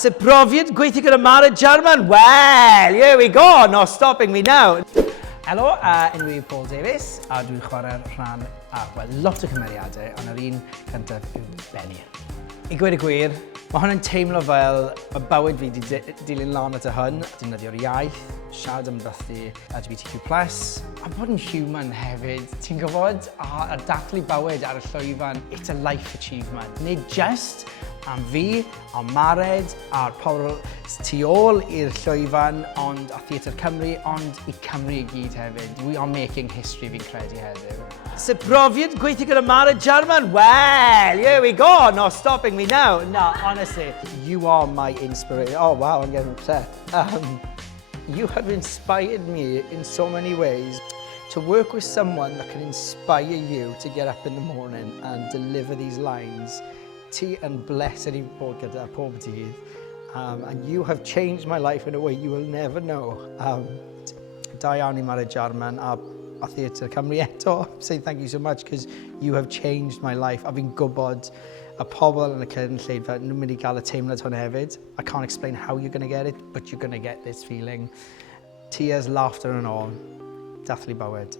Sut brofiad gweithio gyda Mara German? Well, here we go, no stopping me now. Helo, enw i Paul Davies, a dwi'n chwarae'r rhan, lot o cymeriadau, ond yr un cyntaf yw Benny. I gweud y gwir, mae hwn yn teimlo fel y bywyd fi wedi dilyn lan at y hwn, defnyddio'r iaith, siarad amddiffyn LGBTQ+, a bod yn human hefyd, ti'n gwybod? A dathlu bywyd ar y llwyfan, it's a life achievement. Nid just am fi, am Mared, a'r pobl tu ôl i'r llwyfan, ond a Theatr Cymru, ond i Cymru i gyd hefyd. We are making history fi'n credu heddiw. Sut brofiad gweithio gyda Mara German? Well, here we go, no stopping me now. No, honestly, you are my inspiration. Oh wow, I'm getting upset. You have inspired me in so many ways. To work with someone that can inspire you to get up in the morning and deliver these lines, ti yn blessed i bod gyda pob dydd, and you have changed my life in a way you will never know. Da iawn i Mara German a Theatr Cymru eto. Say thank you so much because you have changed my life. A fi'n gwybod y pobl yn y cynulleidfa nhw'n mynd i gael y teimlad hwn hefyd. I can't explain how you're going to get it, but you're going to get this feeling. Tears, laughter and all. Dathlu bywyd.